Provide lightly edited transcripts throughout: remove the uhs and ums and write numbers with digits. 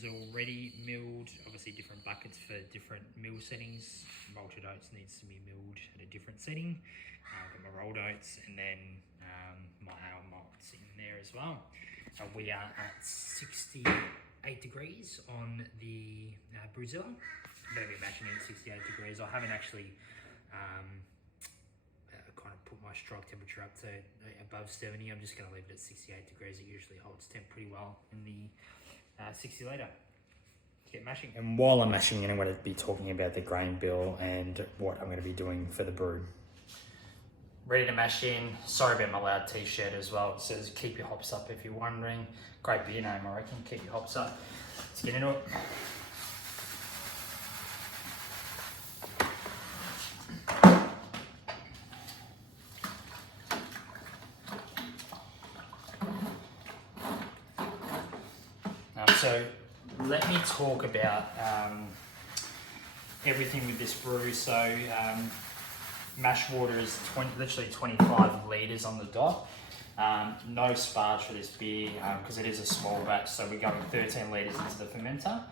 is already milled, obviously different buckets for different mill settings. Malted oats needs to be milled at a different setting. I've got my rolled oats, and then my ale malts in there as well. We are at 68 degrees on the Brewzilla. I'm going to be mashing it at 68 degrees. I haven't actually kind of put my strike temperature up to above 70. I'm just going to leave it at 68 degrees. It usually holds temp pretty well in the 60 litre. Get mashing. And while I'm mashing, I'm going to be talking about the grain bill and what I'm going to be doing for the brew. Ready to mash in. Sorry about my loud t-shirt as well. It says keep your hops up if you're wondering. Great beer name, I reckon. Keep your hops up. Let's get into it. So let me talk about everything with this brew. So mash water is literally 25 litres on the dot. No sparge for this beer because it is a small batch. So we're going 13 litres into the fermenter,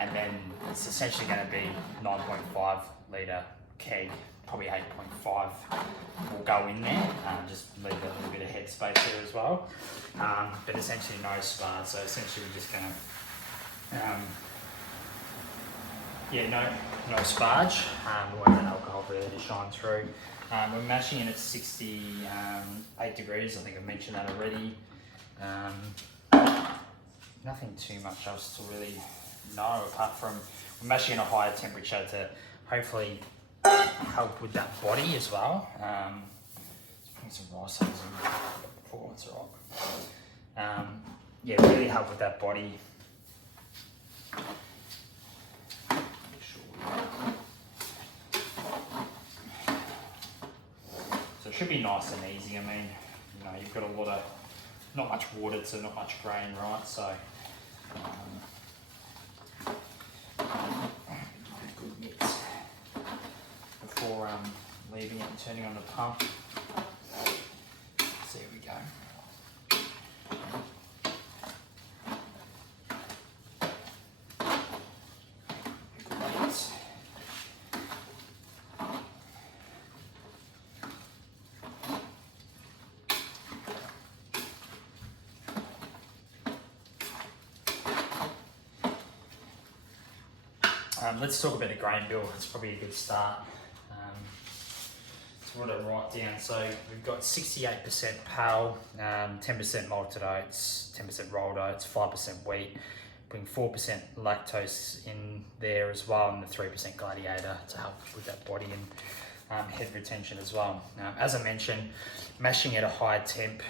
and then it's essentially going to be 9.5 litre keg, probably 8.5 will go in there. Just leave a little bit of headspace there as well. But essentially no sparge. So essentially we're just going to no sparge. We want that alcohol really to shine through. We're mashing in at 68 degrees. I think I've mentioned that already. Nothing too much else to really know apart from we're mashing in a higher temperature to hopefully help with that body as well. Let's put some rice in before it's right. Really help with that body. So it should be nice and easy. I mean, you've got a lot of, not much water to not much grain, right? So, good mix before leaving it and turning on the pump. So here we go. Let's talk about the grain bill. It's probably a good start. So what I write down. So we've got 68% pale, 10% malted oats, 10% rolled oats, 5% wheat. Bring 4% lactose in there as well, and the 3% Gladiator to help with that body and head retention as well. As I mentioned, mashing at a high temp.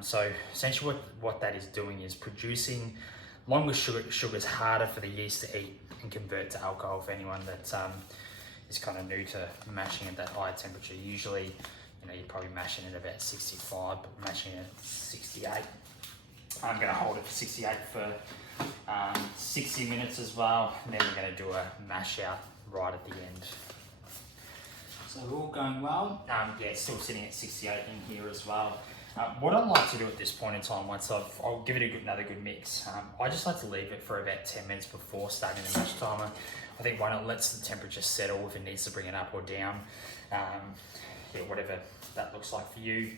So essentially what that is doing is producing longer sugars harder for the yeast to eat and convert to alcohol. For anyone that is kind of new to mashing at that high temperature, usually you're probably mashing at about 65, but mashing at 68. I'm going to hold it for 68 for 60 minutes as well, and then we're going to do a mash out right at the end. So we're all going well. It's still sitting at 68 in here as well. What I like to do at this point in time, I'll give it another good mix. I just like to leave it for about 10 minutes before starting the mash timer. I think when it lets the temperature settle, if it needs to bring it up or down, whatever that looks like for you,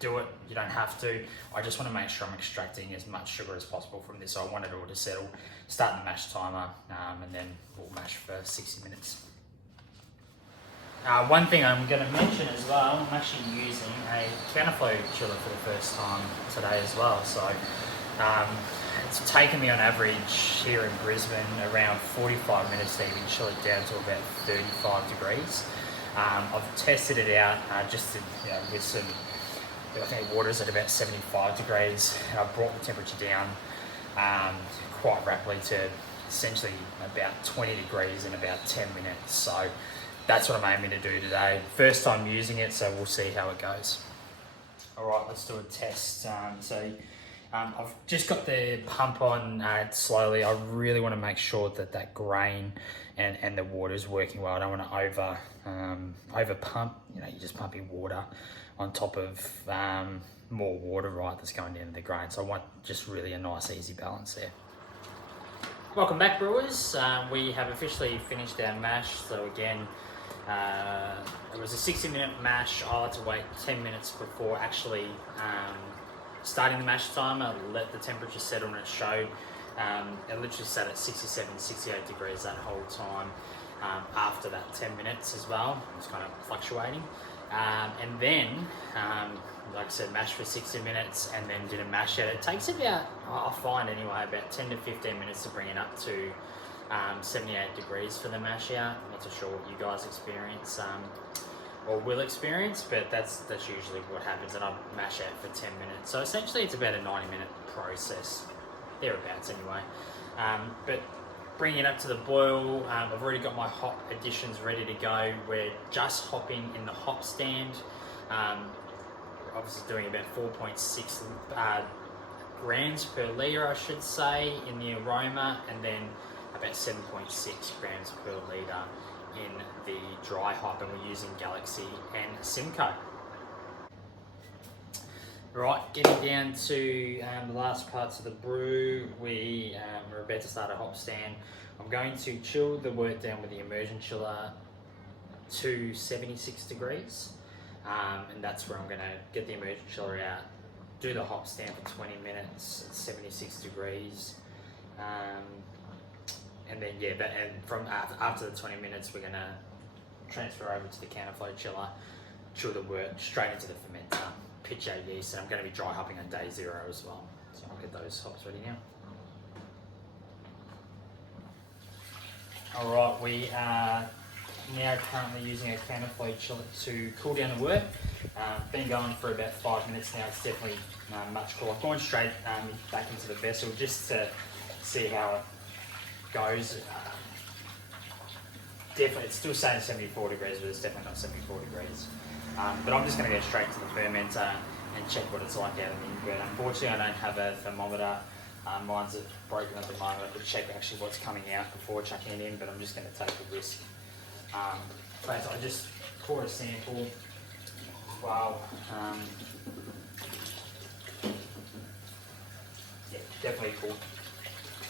do it. You don't have to. I just want to make sure I'm extracting as much sugar as possible from this. So I want it all to settle. Start the mash timer, and then we'll mash for 60 minutes. One thing I'm going to mention as well, I'm actually using a Counterflow chiller for the first time today as well. So it's taken me on average here in Brisbane around 45 minutes to even chill it down to about 35 degrees. I've tested it out just to, with some, I think water's at about 75 degrees. I brought the temperature down quite rapidly to essentially about 20 degrees in about 10 minutes. So that's what I'm aiming to do today. First time using it, so we'll see how it goes. All right, let's do a test. I've just got the pump on slowly. I really want to make sure that grain and the water is working well. I don't want to over pump. You're just pumping water on top of more water, right, that's going down to the grain. So I want just really a nice, easy balance there. Welcome back, Brewers. We have officially finished our mash. So again, it was a 60-minute mash. I like to wait 10 minutes before actually starting the mash timer. I let the temperature settle and it showed. It literally sat at 67, 68 degrees that whole time. After that 10 minutes as well, it was kind of fluctuating. And then, like I said, mash for 60 minutes and then did a mash at it. It takes about, I find anyway, about 10 to 15 minutes to bring it up to 78 degrees for the mash out. I'm not so sure what you guys experience or will experience, but that's usually what happens, and I mash out for 10 minutes. So essentially it's about a 90-minute process, thereabouts anyway. But bringing it up to the boil, I've already got my hop additions ready to go. We're just hopping in the hop stand. Obviously doing about 4.6 grams per litre, I should say, in the aroma, and then about 7.6 grams per litre in the dry hop, and we're using Galaxy and Simcoe. Right, getting down to the last parts of the brew, we're about to start a hop stand. I'm going to chill the wort down with the immersion chiller to 76 degrees. And that's where I'm going to get the immersion chiller out, do the hop stand for 20 minutes at 76 degrees. And then, and from after the 20 minutes, we're going to transfer over to the Counterflow chiller, chill the wort straight into the fermenter, pitch our yeast, and I'm going to be dry hopping on day 0 as well. So I'll get those hops ready now. All right, we are now currently using a Counterflow chiller to cool down the wort. Been going for about 5 minutes now. It's definitely much cooler. I've gone straight back into the vessel just to see how it goes. Definitely, it's still saying 74 degrees, but it's definitely not 74 degrees. But I'm just going to go straight to the fermenter and check what it's like out of the invert. Unfortunately, I don't have a thermometer. Mine's broken at the moment. I could check actually what's coming out before chucking it in, but I'm just going to take the risk. But I just poured a sample. Wow. Yeah, definitely cool.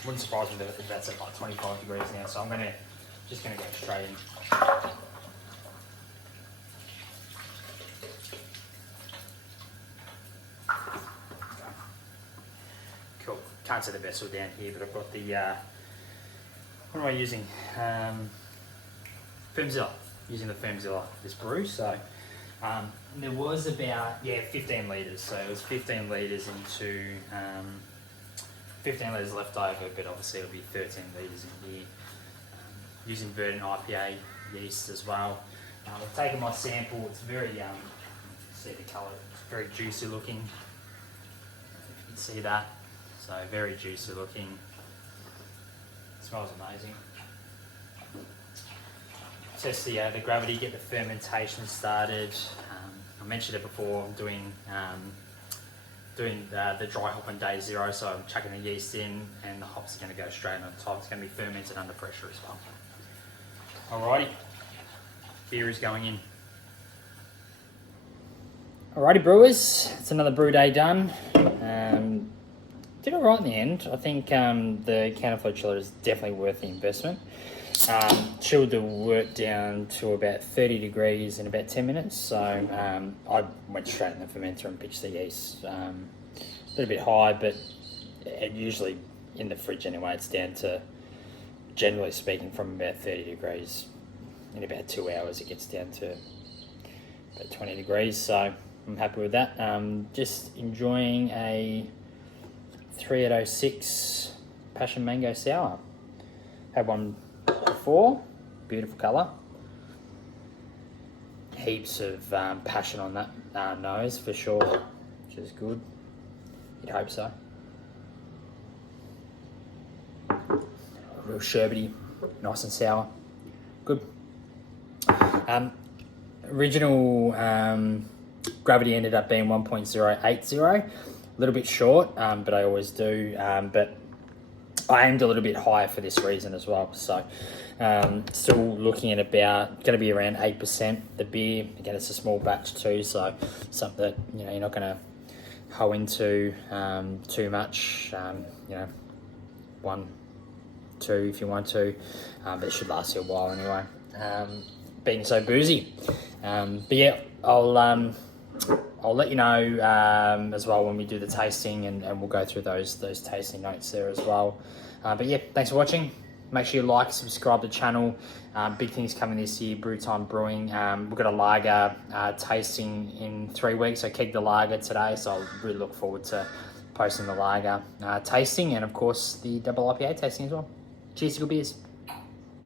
Wouldn't surprise me if that's at like 25 degrees now, so I'm just gonna go straight in. Cool. Can't see the vessel down here, but I've got the what am I using? Brewzilla. Using the Brewzilla this brew. So there was about 15 litres. So it was 15 litres into 15 litres left over, but obviously it'll be 13 litres in here. Using Verdant IPA yeast as well. I've taken my sample. It's very see the colour. It's very juicy looking. You can see that. So very juicy looking. It smells amazing. Test the gravity, get the fermentation started. I mentioned it before, I'm doing the dry hop on day 0, so I'm chucking the yeast in and the hops are going to go straight on top. It's going to be fermented under pressure as well. Alrighty, beer is going in. Alrighty, brewers, it's another brew day done. Did all right in the end. I think the Counterflow chiller is definitely worth the investment. Chilled the wort down to about 30 degrees in about 10 minutes. So I went straight in the fermenter and pitched the yeast. A little bit high, but it usually in the fridge anyway, it's down to, generally speaking, from about 30 degrees. In about 2 hours, it gets down to about 20 degrees. So I'm happy with that. Just enjoying a 3806 Passion Mango Sour. Had one before, beautiful colour. Heaps of passion on that nose for sure, which is good. You'd hope so. Real sherbety, nice and sour, good. Original gravity ended up being 1.080, a little bit short, but I always do. But I aimed a little bit higher for this reason as well. So still looking at about, going to be around 8% the beer. Again, it's a small batch too, so something that you're not going to hoe into too much. One too if you want to, but it should last you a while anyway, being so boozy. But yeah, I'll let you know as well when we do the tasting, and we'll go through those tasting notes there as well. But yeah, thanks for watching. Make sure you like, subscribe to the channel. Big things coming this year, Brew Time Brewing. We've got a lager tasting in 3 weeks. I kegged the lager today, so I'll really look forward to posting the lager tasting, and of course the double IPA tasting as well. Cheers to good beers.